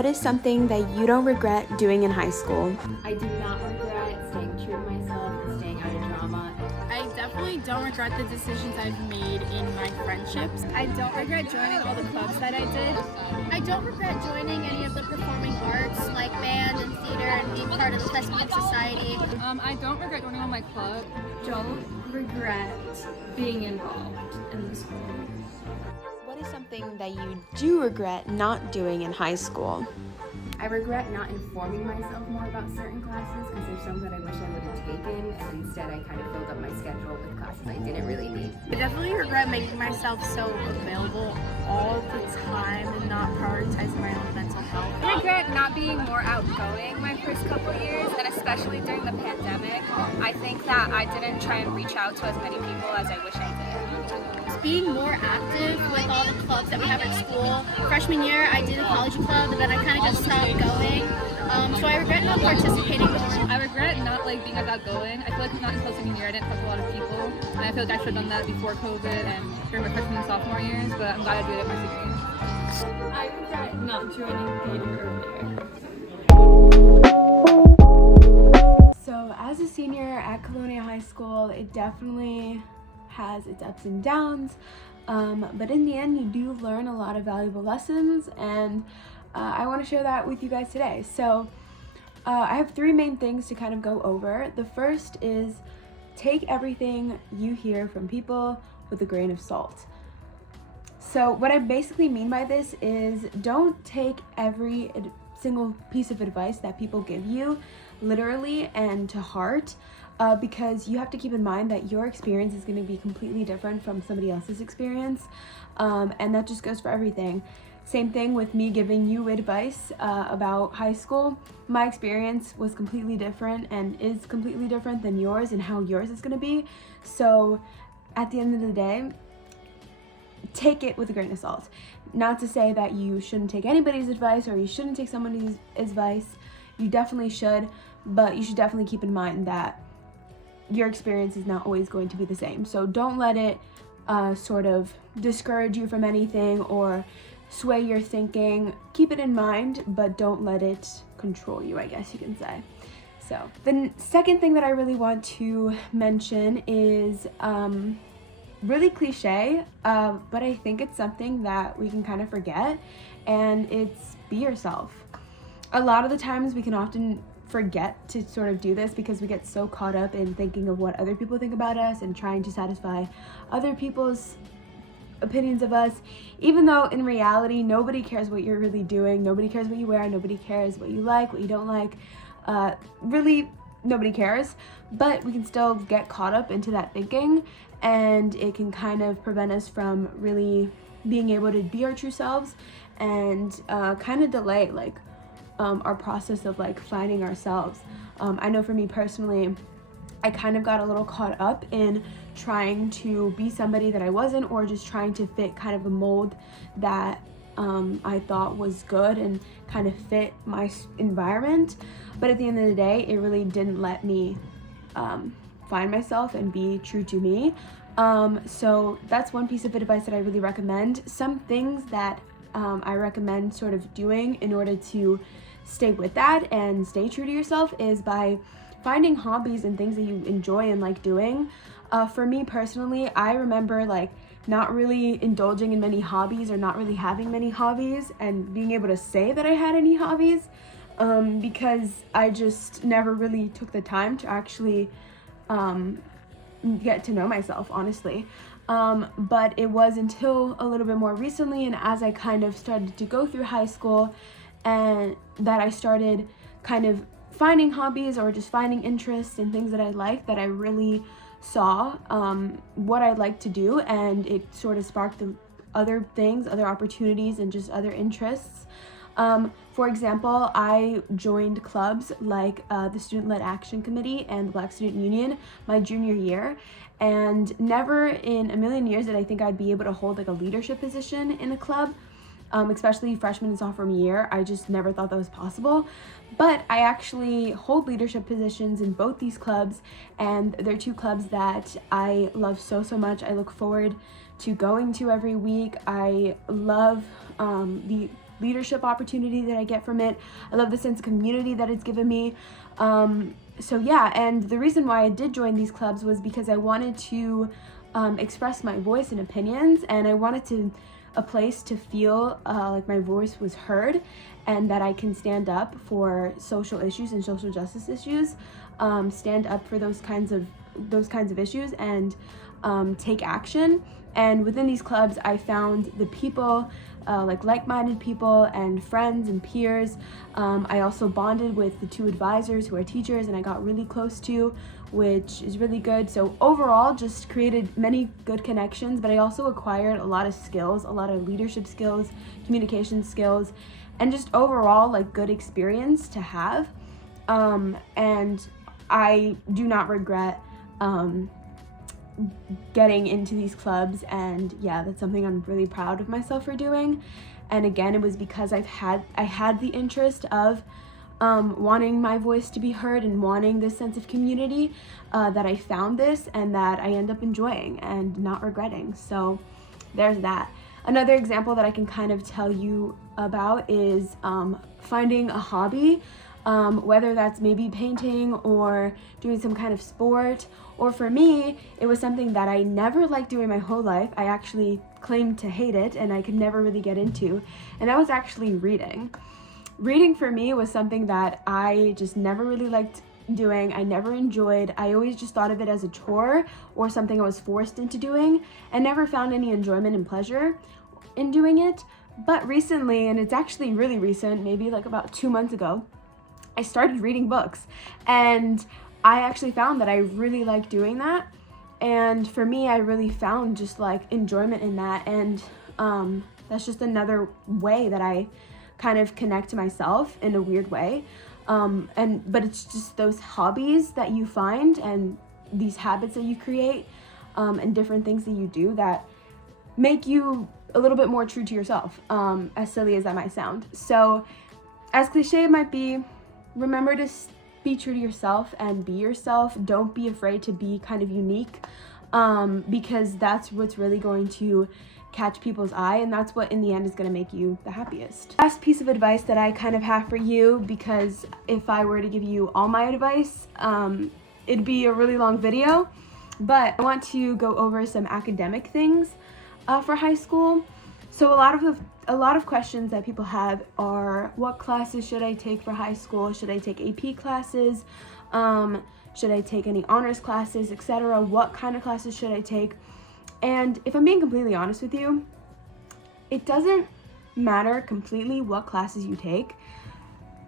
What is something that you don't regret doing in high school? I do not regret staying true to myself and staying out of drama. I definitely don't regret the decisions I've made in my friendships. I don't regret joining all the clubs that I did. I don't regret joining any of the performing arts like band and theater and being part of the Thespian Society. I don't regret joining all my clubs. Don't regret being involved in the school. What is something that you do regret not doing in high school? I regret not informing myself more about certain classes because there's some that I wish I would have taken, and instead I kind of filled up my schedule with classes I didn't really need. I definitely regret making myself so available all the time and not prioritizing my own mental health. I regret not being more outgoing my first couple years, and especially during the pandemic. I think that I didn't try and reach out to as many people as I wish I did. Being more active with all the clubs that we have at school. Freshman year, I did a college club, and then I kind of just stopped going. So I regret not participating. I regret not being as outgoing. I feel like not until senior year I didn't talk to a lot of people, and I feel like I should have done that before COVID and during my freshman and sophomore years. But I'm glad I did it my senior year. I regret not joining theater earlier. So as a senior at Colonia High School, it definitely has its ups and downs, but in the end you do learn a lot of valuable lessons, and I want to share that with you guys today. So I have three main things to kind of go over. The first is take everything you hear from people with a grain of salt. So what I basically mean by this is don't take every single piece of advice that people give you literally and to heart, because you have to keep in mind that your experience is going to be completely different from somebody else's experience, and that just goes for everything. Same thing with me giving you advice about high school. My experience was completely different and is completely different than yours and how yours is going to be. So at the end of the day, take it with a grain of salt. Not to say that you shouldn't take anybody's advice or you shouldn't take somebody's advice. You definitely should, but you should definitely keep in mind that your experience is not always going to be the same. So don't let it sort of discourage you from anything or sway your thinking. Keep it in mind, but don't let it control you, I guess you can say. So the second thing that I really want to mention is really cliche, but I think it's something that we can kind of forget, and it's be yourself. A lot of the times we can often forget to sort of do this because we get so caught up in thinking of what other people think about us and trying to satisfy other people's opinions of us, even though in reality nobody cares what you're really doing. Nobody cares what you wear, nobody cares what you like, what you don't like. Really nobody cares, but we can still get caught up into that thinking, and it can kind of prevent us from really being able to be our true selves, and kind of delay our process of finding ourselves. I know for me personally, I kind of got a little caught up in trying to be somebody that I wasn't, or just trying to fit kind of a mold that I thought was good and kind of fit my environment. But at the end of the day, it really didn't let me find myself and be true to me. So that's one piece of advice that I really recommend. Some things that I recommend sort of doing in order to stay with that and stay true to yourself is by finding hobbies and things that you enjoy and like doing. For me personally, I remember not really indulging in many hobbies or not really having many hobbies and being able to say that I had any hobbies, because I just never really took the time to actually get to know myself, honestly. But it was until a little bit more recently, and as I kind of started to go through high school, and that I started kind of finding hobbies or just finding interests in things that I like, that I really saw what I like to do, and it sort of sparked other things, other opportunities, and just other interests. For example, I joined clubs like the Student-Led Action Committee and the Black Student Union my junior year, and never in a million years did I think I'd be able to hold a leadership position in a club. Especially freshman and sophomore year. I just never thought that was possible. But I actually hold leadership positions in both these clubs, and they're two clubs that I love so much. I look forward to going to every week. I love the leadership opportunity that I get from it. I love the sense of community that it's given me. So yeah, and the reason why I did join these clubs was because I wanted to express my voice and opinions, and I wanted a place to feel like my voice was heard, and that I can stand up for social issues and social justice issues, stand up for those kinds of issues, and take action. And within these clubs, I found the people, like-minded people and friends and peers. I also bonded with the 2 advisors who are teachers and I got really close to, which is really good. So overall, just created many good connections, but I also acquired a lot of skills, a lot of leadership skills, communication skills, and just overall like good experience to have. And I do not regret getting into these clubs, and yeah, that's something I'm really proud of myself for doing. And again, it was because I had the interest of wanting my voice to be heard and wanting this sense of community, that I found this and that I end up enjoying and not regretting. So there's that. Another example that I can kind of tell you about is finding a hobby, whether that's maybe painting or doing some kind of sport. Or for me, it was something that I never liked doing my whole life. I actually claimed to hate it and I could never really get into, and that was actually reading. Reading for me was something that I just never really liked doing. I never enjoyed. I always just thought of it as a chore or something I was forced into doing, and never found any enjoyment and pleasure in doing it. But recently, and it's actually really recent, maybe like about 2 months ago, I started reading books, and I actually found that I really like doing that. And for me, I really found just like enjoyment in that, and that's just another way that I kind of connect to myself in a weird way. But it's just those hobbies that you find and these habits that you create, and different things that you do that make you a little bit more true to yourself, as silly as that might sound. So as cliche it might be, remember to be true to yourself and be yourself. Don't be afraid to be kind of unique, because that's what's really going to catch people's eye, and that's what in the end is going to make you the happiest. Last piece of advice that I kind of have for you, because if I were to give you all my advice, it'd be a really long video, but I want to go over some academic things for high school. So a lot of questions that people have are, what classes should I take for high school? Should I take AP classes? Should I take any honors classes, etc.? What kind of classes should I take? And if I'm being completely honest with you, it doesn't matter completely what classes you take.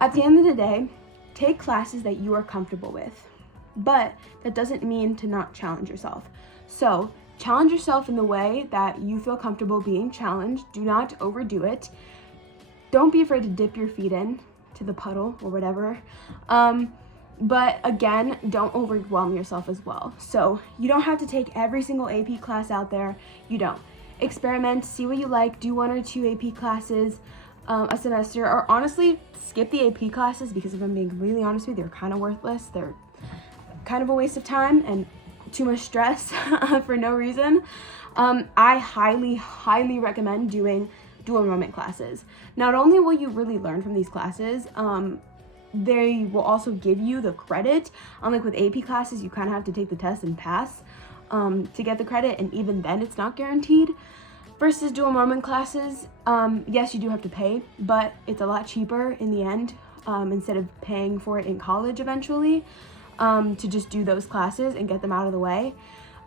At the end of the day, take classes that you are comfortable with, but that doesn't mean to not challenge yourself. So challenge yourself in the way that you feel comfortable being challenged. Do not overdo it. Don't be afraid to dip your feet in to the puddle or whatever. But again, don't overwhelm yourself as well. So you don't have to take every single AP class out there. You don't. Experiment, see what you like, do 1 or 2 AP classes a semester, or honestly, skip the AP classes, because if I'm being really honest with you, they're kind of worthless. They're kind of a waste of time and too much stress for no reason. I highly recommend doing dual enrollment classes. Not only will you really learn from these classes, they will also give you the credit. Unlike with AP classes, you kind of have to take the test and pass to get the credit, and even then it's not guaranteed. Versus dual enrollment classes, yes, you do have to pay, but it's a lot cheaper in the end, instead of paying for it in college eventually, to just do those classes and get them out of the way.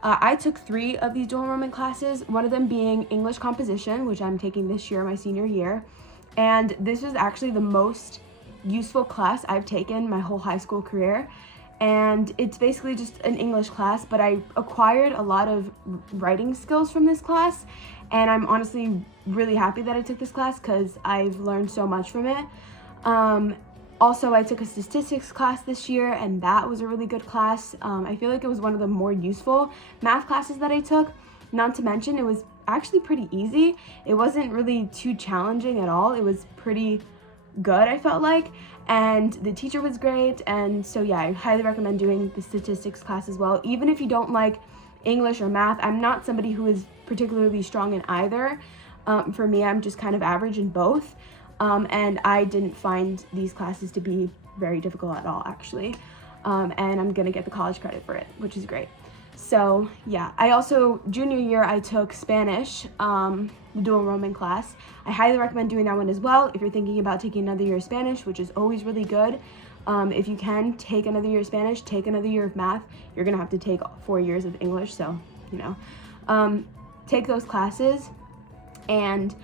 I took 3 of these dual enrollment classes, one of them being English composition, which I'm taking this year, my senior year. And this was actually the most useful class I've taken my whole high school career. And it's basically just an English class, but I acquired a lot of writing skills from this class. And I'm honestly really happy that I took this class, because I've learned so much from it. Also, I took a statistics class this year, and that was a really good class. I feel like it was one of the more useful math classes that I took. Not to mention, it was actually pretty easy. It wasn't really too challenging at all. It was pretty good, I felt like, and the teacher was great. And so yeah, I highly recommend doing the statistics class as well. Even if you don't like English or math, I'm not somebody who is particularly strong in either. For me, I'm just kind of average in both. and I didn't find these classes to be very difficult at all, actually. And I'm gonna get the college credit for it, which is great. So yeah, I also, junior year, I took Spanish, the dual enrollment class. I highly recommend doing that one as well if you're thinking about taking another year of Spanish, which is always really good. If you can, take another year of Spanish, take another year of math. You're gonna have to take 4 years of English, so, you know. Take those classes, and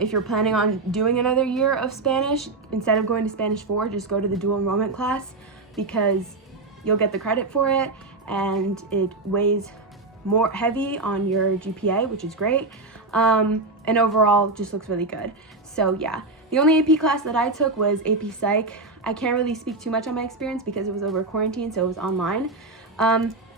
if you're planning on doing another year of Spanish, instead of going to Spanish 4, just go to the dual enrollment class, because you'll get the credit for it, and it weighs more heavy on your GPA, which is great, and overall just looks really good. So yeah, the only AP class that I took was AP Psych. I can't really speak too much on my experience because it was over quarantine, so it was online.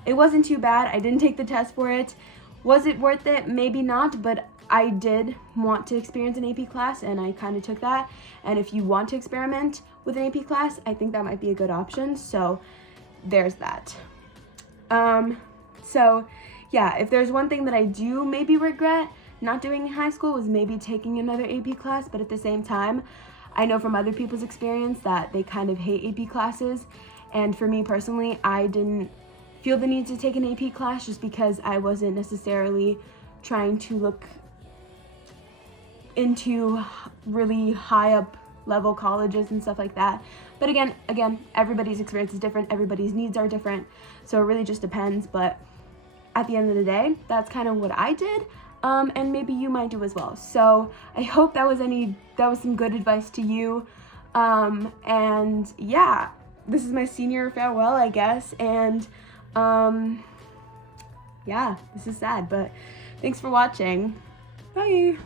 It wasn't too bad. I didn't take the test for it. Was it worth it? Maybe not, but I did want to experience an AP class, and I kind of took that. And if you want to experiment with an AP class, I think that might be a good option. So there's that. So yeah, if there's one thing that I do maybe regret not doing in high school was maybe taking another AP class, but at the same time, I know from other people's experience that they kind of hate AP classes. And for me personally, I didn't feel the need to take an AP class just because I wasn't necessarily trying to look into really high up level colleges and stuff like that. But again, everybody's experience is different, everybody's needs are different, so it really just depends. But at the end of the day, that's kind of what I did, and maybe you might do as well. So I hope that was some good advice to you, and yeah, this is my senior farewell, I guess, and yeah, this is sad, but thanks for watching. Bye.